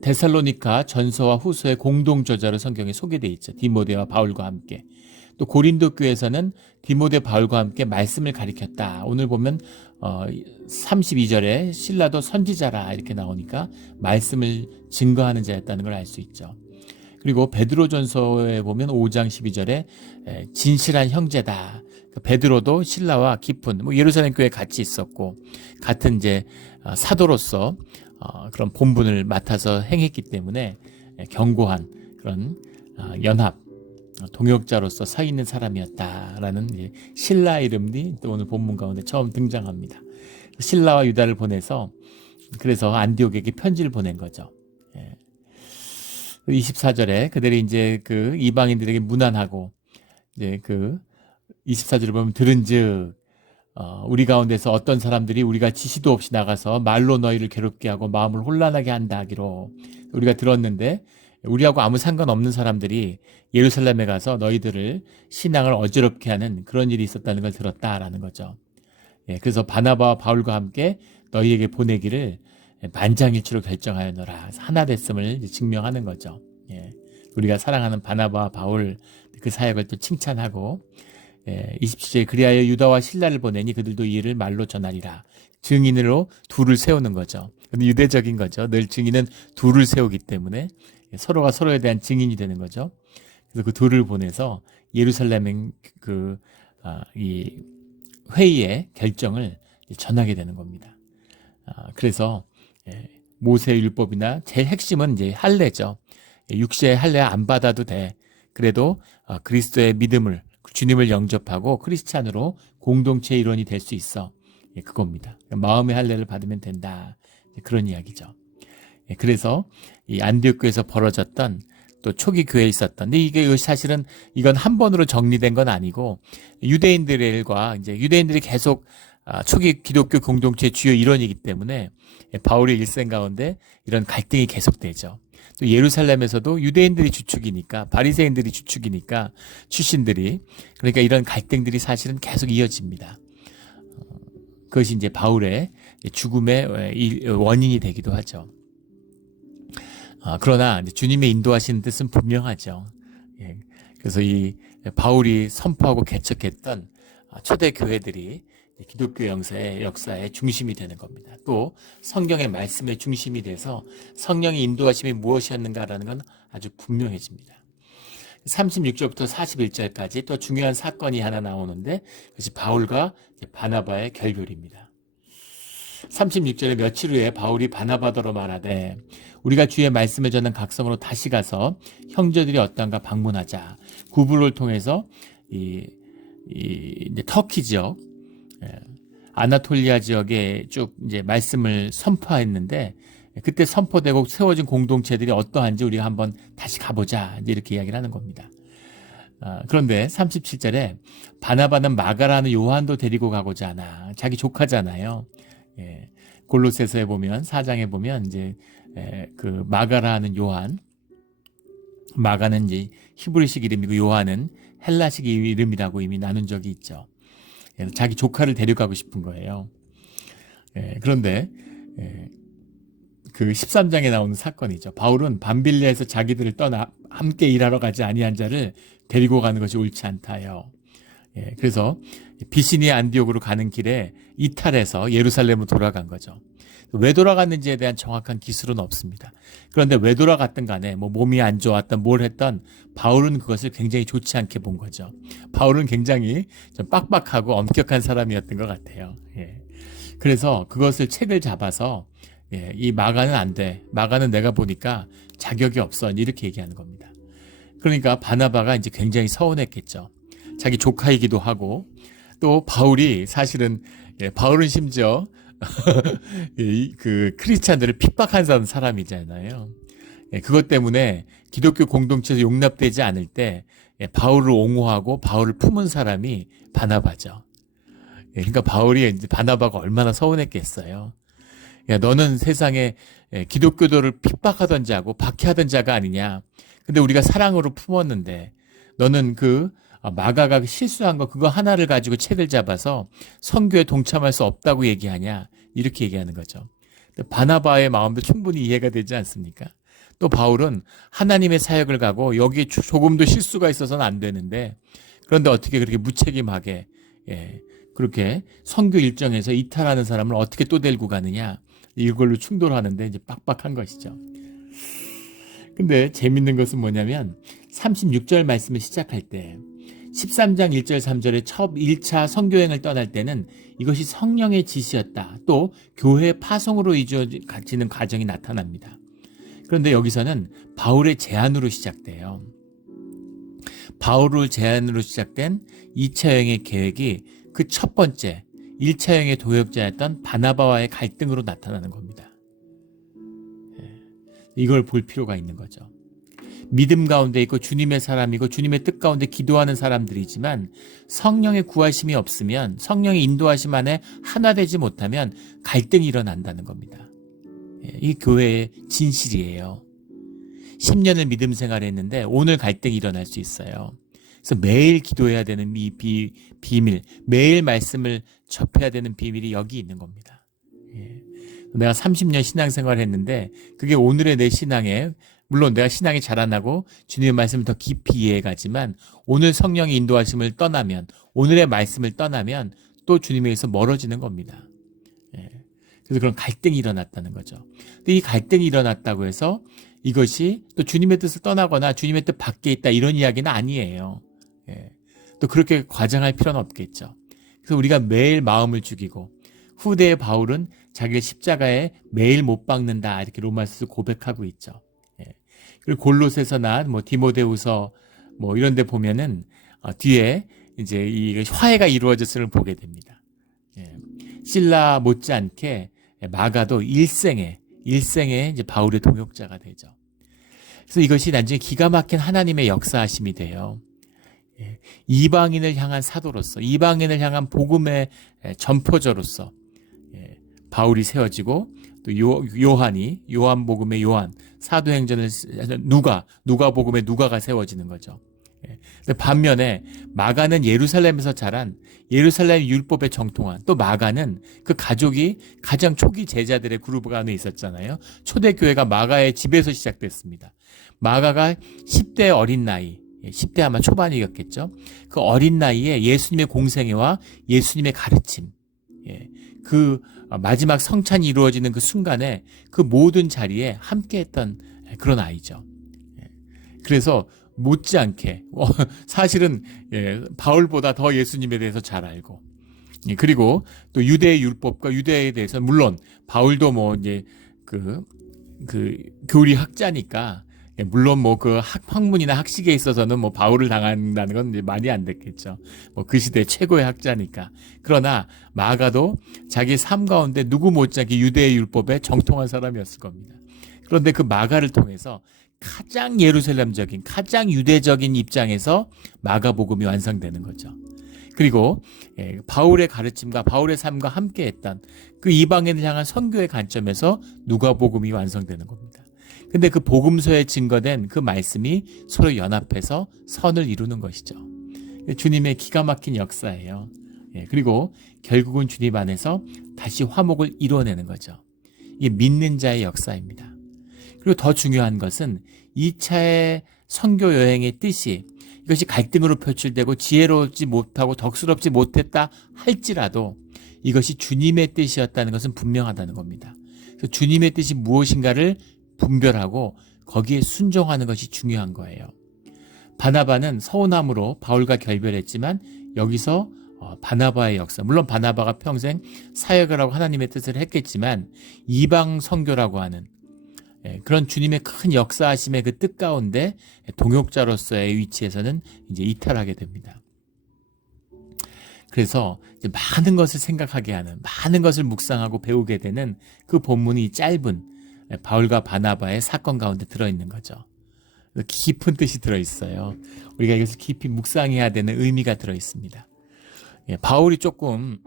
데살로니가 전서와 후서의 공동 저자로 성경에 소개돼 있죠. 디모데와 바울과 함께. 또 고린도 교회에서는 디모데 바울과 함께 말씀을 가리켰다. 오늘 보면 32절에 실라도 선지자라 이렇게 나오니까 말씀을 증거하는 자였다는 걸 알 수 있죠. 그리고 베드로전서에 보면 5장 12절에 진실한 형제다. 베드로도 실라와 깊은 예루살렘 교회에 같이 있었고, 같은 이제 사도로서 그런 본분을 맡아서 행했기 때문에 견고한 그런 연합 동역자로서 서 있는 사람이었다라는 이제 실라 이름이 또 오늘 본문 가운데 처음 등장합니다. 실라와 유다를 보내서, 그래서 안디옥에게 편지를 보낸 거죠. 24절에 그들이 이제 이방인들에게 문안하고, 이제 24절을 보면 들은즉 우리 가운데서 어떤 사람들이 우리가 지시도 없이 나가서 말로 너희를 괴롭게 하고 마음을 혼란하게 한다 하기로 우리가 들었는데, 우리하고 아무 상관없는 사람들이 예루살렘에 가서 너희들을 신앙을 어지럽게 하는 그런 일이 있었다는 걸 들었다라는 거죠. 그래서 바나바와 바울과 함께 너희에게 보내기를 만장일치로 결정하였노라. 하나 됐음을 증명하는 거죠. 우리가 사랑하는 바나바와 바울 그 사역을 또 칭찬하고, 27절에 그리하여 유다와 실라를 보내니 그들도 이 일을 말로 전하리라. 증인으로 둘을 세우는 거죠. 근데 유대적인 거죠. 늘 증인은 둘을 세우기 때문에 서로가 서로에 대한 증인이 되는 거죠. 그래서 그 둘을 보내서 예루살렘 이 회의의 결정을 전하게 되는 겁니다. 그래서 모세 율법이나 제일 핵심은 이제 할례죠. 육체의 할례 안 받아도 돼. 그래도 그리스도의 믿음을, 주님을 영접하고 크리스찬으로 공동체 일원이 될 수 있어. 그겁니다. 마음의 할례를 받으면 된다. 그런 이야기죠. 그래서 이 안디옥 교회에서 벌어졌던 또 초기 교회에 있었던, 근데 이게 사실은 이건 한 번으로 정리된 건 아니고 유대인들과 이제 유대인들이 계속 초기 기독교 공동체의 주요 일원이기 때문에 바울의 일생 가운데 이런 갈등이 계속되죠. 또 예루살렘에서도 유대인들이 주축이니까, 바리새인들이 주축이니까 출신들이, 그러니까 이런 갈등들이 사실은 계속 이어집니다. 그것이 이제 바울의 죽음의 원인이 되기도 하죠. 그러나 주님의 인도하시는 뜻은 분명하죠. 그래서 이 바울이 선포하고 개척했던 초대 교회들이 기독교 역사의 중심이 되는 겁니다. 또 성경의 말씀의 중심이 돼서 성령의 인도하심이 무엇이었는가라는 건 아주 분명해집니다. 36절부터 41절까지 또 중요한 사건이 하나 나오는데, 그것이 바울과 바나바의 결별입니다. 36절에 며칠 후에 바울이 바나바더러 말하되 우리가 주의 말씀을 전한 각성으로 다시 가서 형제들이 어떤가 방문하자. 구부를 통해서 이제 터키 지역, 아나톨리아 지역에 쭉 이제 말씀을 선포했는데, 그때 선포되고 세워진 공동체들이 어떠한지 우리가 한번 다시 가보자. 이제 이렇게 이야기를 하는 겁니다. 그런데 37절에 바나바는 마가라는 요한도 데리고 가고자 하나. 자기 조카잖아요. 골로새서에 보면, 4장에 보면 이제 그 마가라는 요한, 마가는 이제 히브리식 이름이고 요한은 헬라식 이름이라고 이미 나눈 적이 있죠. 자기 조카를 데려가고 싶은 거예요. 그런데 그 13장에 나오는 사건이죠. 바울은 밤빌리아에서 자기들을 떠나 함께 일하러 가지 아니한 자를 데리고 가는 것이 옳지 않다요. 그래서 비시니아 안디옥으로 가는 길에 이탈해서 예루살렘으로 돌아간 거죠. 왜 돌아갔는지에 대한 정확한 기술은 없습니다. 그런데 왜 돌아갔든 간에 뭐 몸이 안 좋았던 뭘 했던 바울은 그것을 굉장히 좋지 않게 본 거죠. 바울은 굉장히 좀 빡빡하고 엄격한 사람이었던 것 같아요. 그래서 그것을 책을 잡아서 이 마가는 안 돼. 마가는 내가 보니까 자격이 없어. 이렇게 얘기하는 겁니다. 그러니까 바나바가 이제 굉장히 서운했겠죠. 자기 조카이기도 하고, 또 바울이 사실은 바울은 심지어 그 크리스찬들을 핍박한 사람이잖아요. 그것 때문에 기독교 공동체에서 용납되지 않을 때 바울을 옹호하고 바울을 품은 사람이 바나바죠. 그러니까 바울이 이제 바나바가 얼마나 서운했겠어요. 야, 너는 세상에 기독교도를 핍박하던 자고 박해하던 자가 아니냐. 근데 우리가 사랑으로 품었는데 너는 그 마가가 실수한 거 그거 하나를 가지고 책을 잡아서 선교에 동참할 수 없다고 얘기하냐. 이렇게 얘기하는 거죠. 바나바의 마음도 충분히 이해가 되지 않습니까? 또 바울은 하나님의 사역을 가고 여기에 조금도 실수가 있어서는 안 되는데, 그런데 어떻게 그렇게 무책임하게 그렇게 선교 일정에서 이탈하는 사람을 어떻게 또 데리고 가느냐. 이걸로 충돌하는데 이제 빡빡한 것이죠. 근데 재밌는 것은 뭐냐면 36절 말씀을 시작할 때 13장 1절 3절에 첫 1차 선교행을 떠날 때는 이것이 성령의 지시였다. 또 교회 파송으로 이루어지는 과정이 나타납니다. 그런데 여기서는 바울의 제안으로 시작돼요. 바울의 제안으로 시작된 2차 여행의 계획이 그 첫 번째 1차 여행의 도역자였던 바나바와의 갈등으로 나타나는 겁니다. 이걸 볼 필요가 있는 거죠. 믿음 가운데 있고 주님의 사람이고 주님의 뜻 가운데 기도하는 사람들이지만 성령의 구하심이 없으면, 성령의 인도하심 안에 하나 되지 못하면 갈등이 일어난다는 겁니다. 이 교회의 진실이에요. 10년을 믿음 생활했는데 오늘 갈등이 일어날 수 있어요. 그래서 매일 기도해야 되는 이 비밀, 매일 말씀을 접해야 되는 비밀이 여기 있는 겁니다. 내가 30년 신앙생활을 했는데 그게 오늘의 내 신앙에, 물론 내가 신앙이 자라나고 주님의 말씀을 더 깊이 이해해가지만 오늘 성령의 인도하심을 떠나면, 오늘의 말씀을 떠나면 또 주님에게서 멀어지는 겁니다. 그래서 그런 갈등이 일어났다는 거죠. 근데 이 갈등이 일어났다고 해서 이것이 또 주님의 뜻을 떠나거나 주님의 뜻 밖에 있다 이런 이야기는 아니에요. 또 그렇게 과장할 필요는 없겠죠. 그래서 우리가 매일 마음을 죽이고, 후대의 바울은 자기를 십자가에 매일 못 박는다 이렇게 로마서에서 고백하고 있죠. 그리고 골로새서나 뭐 디모데후서 뭐 이런 데 보면은 뒤에 이제 이 화해가 이루어졌음을 보게 됩니다. 실라 못지않게 마가도 일생에 이제 바울의 동역자가 되죠. 그래서 이것이 나중에 기가 막힌 하나님의 역사하심이 돼요. 이방인을 향한 사도로서, 이방인을 향한 복음의 전포자로서 바울이 세워지고, 또 요한복음의 요한, 사도행전을 누가복음의 누가가 세워지는 거죠. 반면에 마가는 예루살렘에서 자란, 예루살렘 율법에 정통한, 또 마가는 그 가족이 가장 초기 제자들의 그룹 안에 있었잖아요. 초대교회가 마가의 집에서 시작됐습니다. 마가가 10대 어린 나이, 10대 아마 초반이었겠죠. 그 어린 나이에 예수님의 공생애와 예수님의 가르침, 그 마지막 성찬이 이루어지는 그 순간에 그 모든 자리에 함께했던 그런 아이죠. 그래서 못지않게 사실은 바울보다 더 예수님에 대해서 잘 알고, 그리고 또 유대의 율법과 유대에 대해서, 물론 바울도 뭐 이제 그 교리 학자니까, 물론 뭐 그 학문이나 학식에 있어서는 뭐 바울을 당한다는 건 이제 말이 안 됐겠죠. 뭐 그 시대 최고의 학자니까. 그러나 마가도 자기 삶 가운데 누구 못지않게 유대의 율법에 정통한 사람이었을 겁니다. 그런데 그 마가를 통해서 가장 예루살렘적인, 가장 유대적인 입장에서 마가복음이 완성되는 거죠. 그리고 바울의 가르침과 바울의 삶과 함께했던 그 이방인을 향한 선교의 관점에서 누가복음이 완성되는 겁니다. 근데 그 복음서에 증거된 그 말씀이 서로 연합해서 선을 이루는 것이죠. 주님의 기가 막힌 역사예요. 그리고 결국은 주님 안에서 다시 화목을 이루어내는 거죠. 이게 믿는 자의 역사입니다. 그리고 더 중요한 것은 2차의 선교 여행의 뜻이, 이것이 갈등으로 표출되고 지혜롭지 못하고 덕스럽지 못했다 할지라도 이것이 주님의 뜻이었다는 것은 분명하다는 겁니다. 그래서 주님의 뜻이 무엇인가를 분별하고 거기에 순종하는 것이 중요한 거예요. 바나바는 서운함으로 바울과 결별했지만 여기서 바나바의 역사, 물론 바나바가 평생 사역을 하고 하나님의 뜻을 했겠지만 이방 선교라고 하는 그런 주님의 큰 역사하심의 그 뜻 가운데 동역자로서의 위치에서는 이제 이탈하게 됩니다. 그래서 이제 많은 것을 생각하게 하는, 많은 것을 묵상하고 배우게 되는 그 본문이 짧은 바울과 바나바의 사건 가운데 들어있는 거죠. 깊은 뜻이 들어있어요. 우리가 이것을 깊이 묵상해야 되는 의미가 들어있습니다. 바울이 조금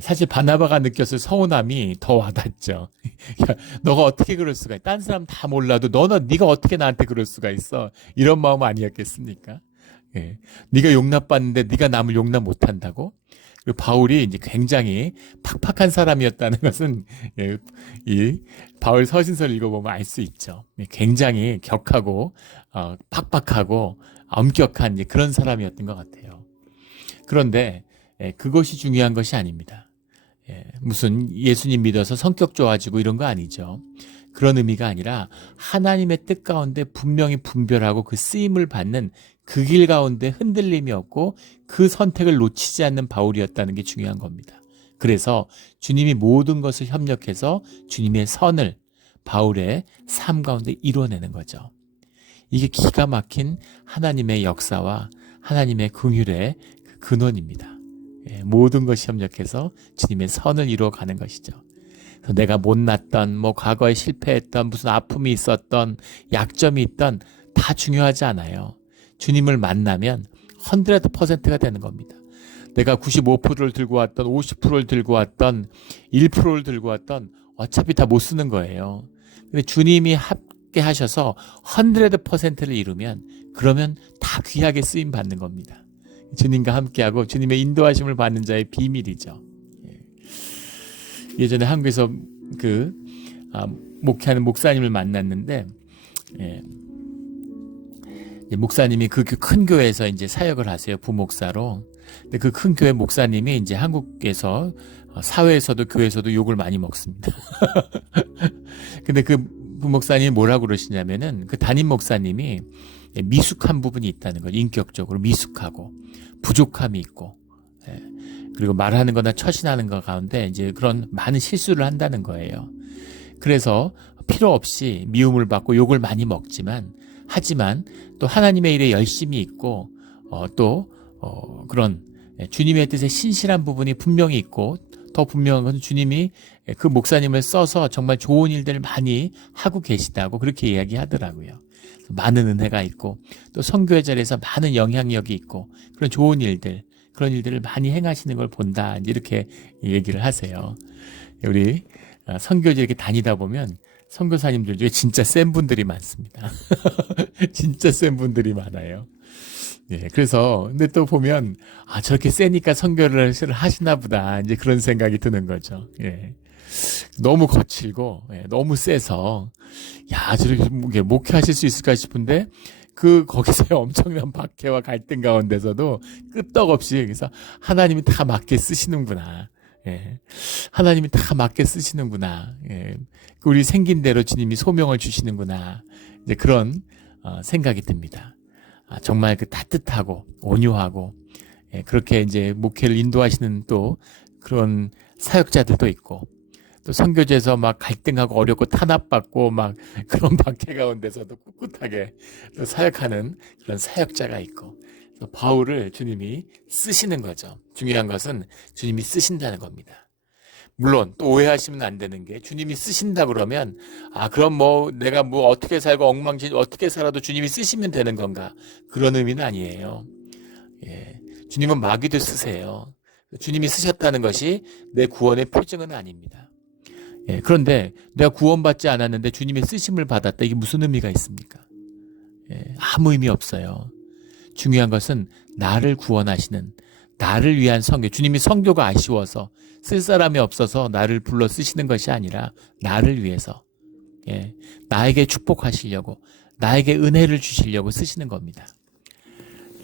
사실 바나바가 느꼈을 서운함이 더 와닿죠. 야, 너가 어떻게 그럴 수가 있어? 딴 사람 다 몰라도 네가 어떻게 나한테 그럴 수가 있어? 이런 마음 아니었겠습니까? 네가 용납받는데 네가 남을 용납 못한다고? 그리고 바울이 이제 굉장히 팍팍한 사람이었다는 것은 이 바울 서신서를 읽어보면 알 수 있죠. 굉장히 격하고 팍팍하고 엄격한 이제 그런 사람이었던 것 같아요. 그런데 그것이 중요한 것이 아닙니다. 무슨 예수님 믿어서 성격 좋아지고 이런 거 아니죠. 그런 의미가 아니라 하나님의 뜻 가운데 분명히 분별하고 그 쓰임을 받는 그 길 가운데 흔들림이 없고 그 선택을 놓치지 않는 바울이었다는 게 중요한 겁니다. 그래서 주님이 모든 것을 협력해서 주님의 선을 바울의 삶 가운데 이루어내는 거죠. 이게 기가 막힌 하나님의 역사와 하나님의 긍휼의 근원입니다. 모든 것이 협력해서 주님의 선을 이루어가는 것이죠. 내가 못났던, 과거에 실패했던, 무슨 아픔이 있었던, 약점이 있던 다 중요하지 않아요. 주님을 만나면 100%가 되는 겁니다. 내가 95%를 들고 왔던 50%를 들고 왔던 1%를 들고 왔던 어차피 다 못 쓰는 거예요. 근데 주님이 함께 하셔서 100%를 이루면 그러면 다 귀하게 쓰임 받는 겁니다. 주님과 함께하고 주님의 인도하심을 받는 자의 비밀이죠. 예전에 한국에서 목회하는 목사님을 만났는데, 목사님이 그 큰 교회에서 이제 사역을 하세요. 부목사로. 근데 그 큰 교회 목사님이 이제 한국에서 사회에서도 교회에서도 욕을 많이 먹습니다. 근데 그 부목사님이 뭐라고 그러시냐면은 그 담임 목사님이 미숙한 부분이 있다는 거죠. 인격적으로 미숙하고 부족함이 있고, 그리고 말하는 거나 처신하는 것 가운데 이제 그런 많은 실수를 한다는 거예요. 그래서 필요 없이 미움을 받고 욕을 많이 먹지만, 하지만 또 하나님의 일에 열심히 있고, 그런 주님의 뜻에 신실한 부분이 분명히 있고, 더 분명한 것은 주님이 그 목사님을 써서 정말 좋은 일들을 많이 하고 계시다고 그렇게 이야기하더라고요. 많은 은혜가 있고, 또 선교의 자리에서 많은 영향력이 있고, 그런 좋은 일들, 그런 일들을 많이 행하시는 걸 본다, 이렇게 얘기를 하세요. 우리 선교지 이렇게 다니다 보면 선교사님들 중에 진짜 센 분들이 많습니다. 진짜 센 분들이 많아요. 그래서 근데 또 보면 저렇게 세니까 선교를 하시나 보다, 이제 그런 생각이 드는 거죠. 너무 거칠고 너무 세서 저렇게 목회하실 수 있을까 싶은데 거기서의 엄청난 박해와 갈등 가운데서도 끄떡없이, 그래서 하나님이 다 맞게 쓰시는구나. 하나님이 다 맞게 쓰시는구나. 우리 생긴 대로 주님이 소명을 주시는구나. 이제 그런 생각이 듭니다. 정말 그 따뜻하고 온유하고, 그렇게 이제 목회를 인도하시는 또 그런 사역자들도 있고, 또 선교지에서 막 갈등하고 어렵고 탄압받고 막 그런 박해 가운데서도 꿋꿋하게 또 사역하는 그런 사역자가 있고, 바울을 주님이 쓰시는 거죠. 중요한 것은 주님이 쓰신다는 겁니다. 물론 또 오해하시면 안 되는 게, 주님이 쓰신다 그러면 그럼 내가 어떻게 살고 엉망진 어떻게 살아도 주님이 쓰시면 되는 건가, 그런 의미는 아니에요. 주님은 마귀도 쓰세요. 주님이 쓰셨다는 것이 내 구원의 표징은 아닙니다. 그런데 내가 구원받지 않았는데 주님의 쓰심을 받았다, 이게 무슨 의미가 있습니까? 아무 의미 없어요. 중요한 것은 나를 구원하시는, 나를 위한 선교, 주님이 선교가 아쉬워서 쓸 사람이 없어서 나를 불러 쓰시는 것이 아니라 나를 위해서, 나에게 축복하시려고, 나에게 은혜를 주시려고 쓰시는 겁니다.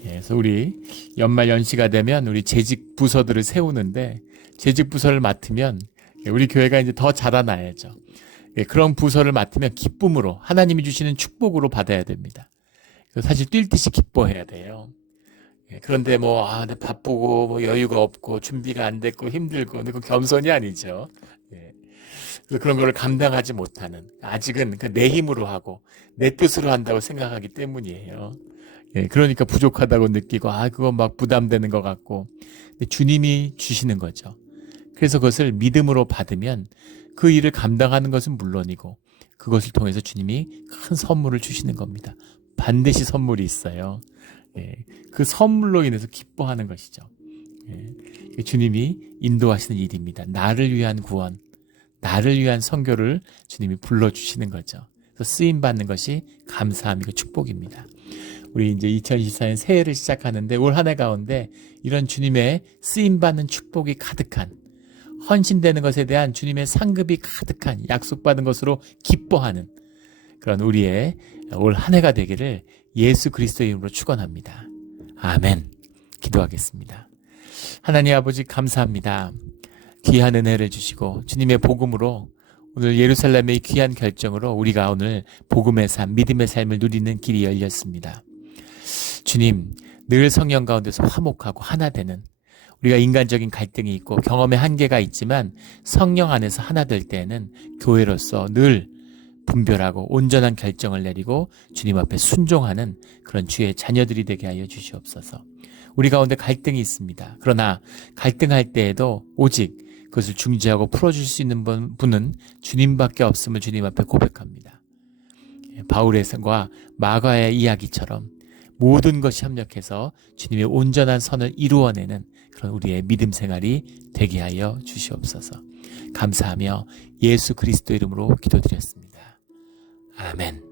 그래서 우리 연말 연시가 되면 우리 재직 부서들을 세우는데, 재직 부서를 맡으면 우리 교회가 이제 더 자라나야죠. 그런 부서를 맡으면 기쁨으로, 하나님이 주시는 축복으로 받아야 됩니다. 사실 뛸 듯이 기뻐해야 돼요. 그런데 내 바쁘고 여유가 없고 준비가 안 됐고 힘들고, 근데 그 겸손이 아니죠. 그래서 그런 걸 감당하지 못하는, 아직은 내 힘으로 하고 내 뜻으로 한다고 생각하기 때문이에요. 그러니까 부족하다고 느끼고 그거 막 부담되는 것 같고, 근데 주님이 주시는 거죠. 그래서 그것을 믿음으로 받으면 그 일을 감당하는 것은 물론이고, 그것을 통해서 주님이 큰 선물을 주시는 겁니다. 반드시 선물이 있어요. 그 선물로 인해서 기뻐하는 것이죠. 주님이 인도하시는 일입니다. 나를 위한 구원, 나를 위한 선교를 주님이 불러주시는 거죠. 그래서 쓰임받는 것이 감사함이고 축복입니다. 우리 이제 2024년 새해를 시작하는데, 올 한 해 가운데 이런 주님의 쓰임받는 축복이 가득한, 헌신되는 것에 대한 주님의 상급이 가득한, 약속받은 것으로 기뻐하는 그런 우리의 올 한 해가 되기를 예수 그리스도의 이름으로 축원합니다. 아멘. 기도하겠습니다. 하나님 아버지, 감사합니다. 귀한 은혜를 주시고 주님의 복음으로, 오늘 예루살렘의 귀한 결정으로 우리가 오늘 복음의 삶, 믿음의 삶을 누리는 길이 열렸습니다. 주님, 늘 성령 가운데서 화목하고 하나 되는, 우리가 인간적인 갈등이 있고 경험의 한계가 있지만 성령 안에서 하나 될 때에는 교회로서 늘 분별하고 온전한 결정을 내리고 주님 앞에 순종하는 그런 주의 자녀들이 되게 하여 주시옵소서. 우리 가운데 갈등이 있습니다. 그러나 갈등할 때에도 오직 그것을 중재하고 풀어줄 수 있는 분은 주님밖에 없음을 주님 앞에 고백합니다. 바울의 성과 마가의 이야기처럼 모든 것이 협력해서 주님의 온전한 선을 이루어내는 그런 우리의 믿음 생활이 되게 하여 주시옵소서. 감사하며 예수 그리스도 이름으로 기도드렸습니다. 아멘.